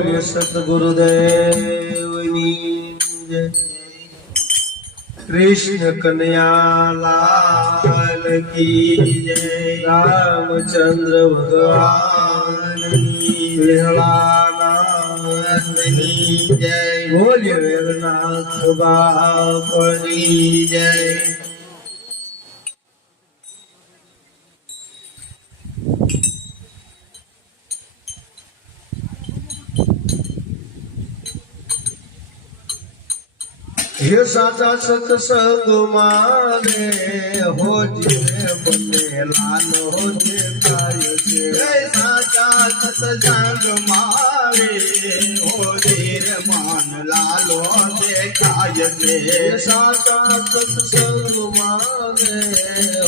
બોલીએ સદગુરુદેવની જય કૃષ્ણ કનૈયા લાલ કી જય રામચંદ્ર ભગવાનની વિહળાનાથની જય બોલીએ વેલનાથ બાપની જય હે સાચા સત્સંગમાં હોજી બને લાલ હોજે થાય છે. સાચા સતસંગ મારે માન લાલો દેખાય છે સાચા સત્સંગમાં રે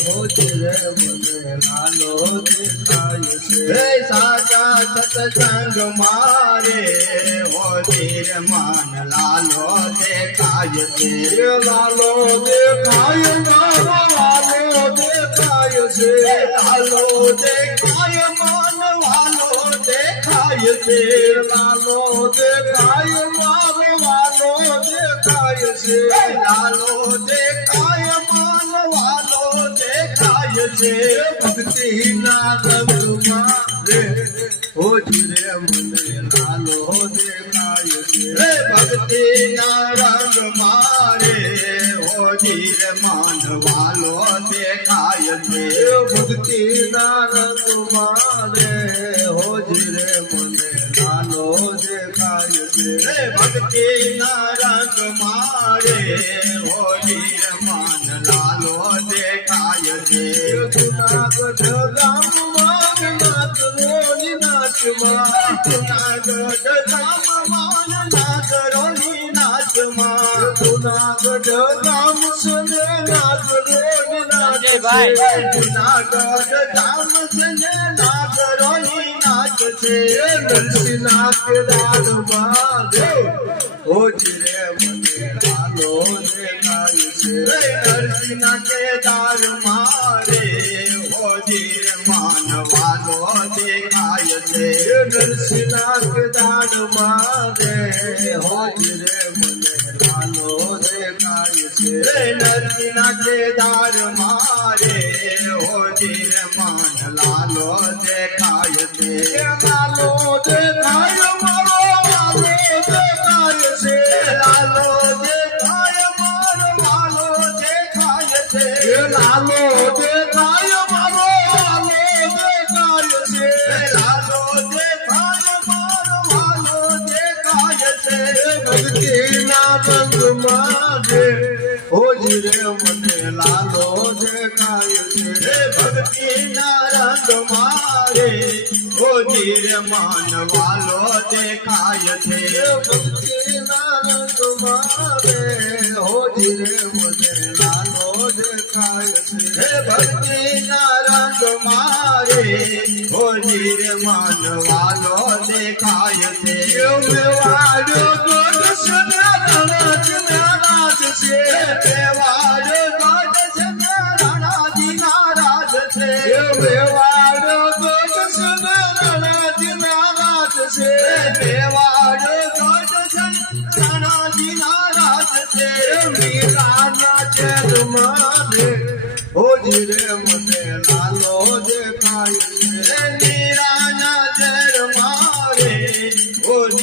હોજી રે બને લાલ હોજે થાય છે સાચા સતસંગ મારે હોરીર માન લાલો દેખાય છે લાલો દેખાય લાલો દેખાય છે લાલો દેખાય માન વાલો દેખાય છે દેખાય લાલો દેખાય છે લાલો દેખાય માન વાલો દેખાય છે ભક્તિ ના રંગમાં. રે, હોજી રે મને લાલો, દેખાય છે ભક્તિ ના રંગ મારે હોજીર માનવાલો, દેખાય છે ભક્તિ ના રંગમાં. રે, હોજી મને લાલો, દેખાય છે ભક્તિ ના રંગ મારે હોજીર માન લાલો દેખાય છે જુનાગઢ ગામમાં નાચ છે નરસિંહનાથ દાડમાં દેવ હોજી રે મને લાલો દેખાય છે. નરસિંહ કેદાર મારે હોજીર માનવાલો દેખાય છે. નરસિંહનાથ દાડમાં રે હોજી રે મને નરસિંહ કેદાર મારે હોજીર માન લાલો દેખાય છે. લાલો દેખાય ભક્તિના રંગમાં રે હોજી રે મને લાલો દેખાય છે છે ભક્તિના રંગમાં રે હોજી રે છે માનવાલો દેખાય છે વાડ્યો ગોડ જીરે મને લાલો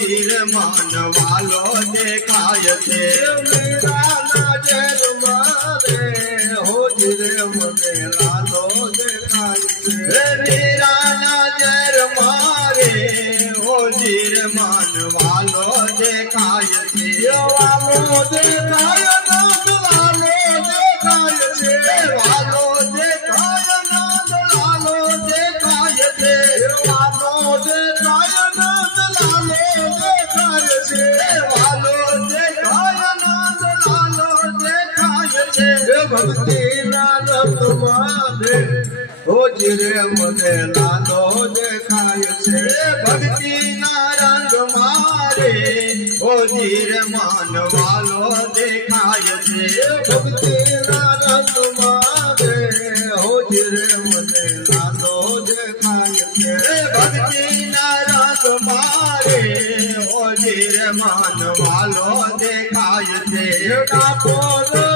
હોજીર માનવાલો દેખાય છે. મીરાના ચેરમાં રે હોજી રે મને લાલો દેખાય છે. હે મીરાના જર મારે હોજીર માનવાલો દેખાય છે. ભક્તિ નાનક માને. હોજી રે મને લાલો દેખાય છે. ભક્તિ ના રંગ મારે માન વાલો દેખાય છે. ભક્તિ નાનક મારે હોજી રે મને લાલો દેખાય છે. ભક્તિ ના મારે. માન વાલો દેખાય છે. ડાકોર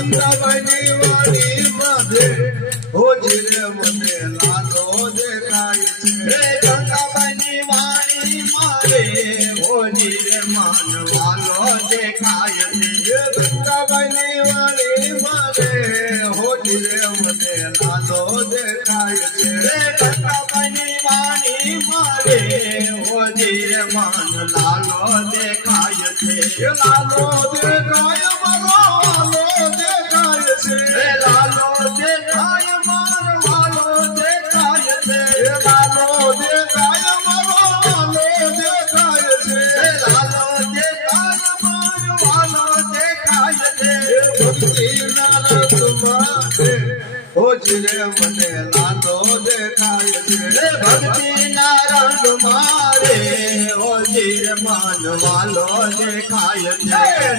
ગંગાબાઈની વાણી માધે હોજી રે મને લાલો દેખાય છે. હે ગંગાબાઈની વાણી મારે રે માન વાલો દેખાય છે. ગંગાબાઈની વાણી મારે હોજી મને લાલો દેખાય છે. વાણી મારે લાલો દેખાય છે. લાલો દેખાય છે. હોજી રે મને લાલો દેખાય છે. હે ભક્તિના રંગ મારે હોજી રે વાલો દેખાય છે.